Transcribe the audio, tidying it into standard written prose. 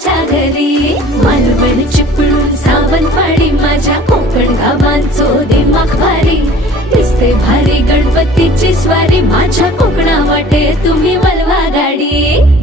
माझ्या घरी. मालवण चिपळूण सावंतवाडी माझ्या कोकण गावांचो दिमाग भारी. दिसते भारी गणपतीची स्वारी माझ्या कोकणा वाटे तुम्ही वलवा गाडी.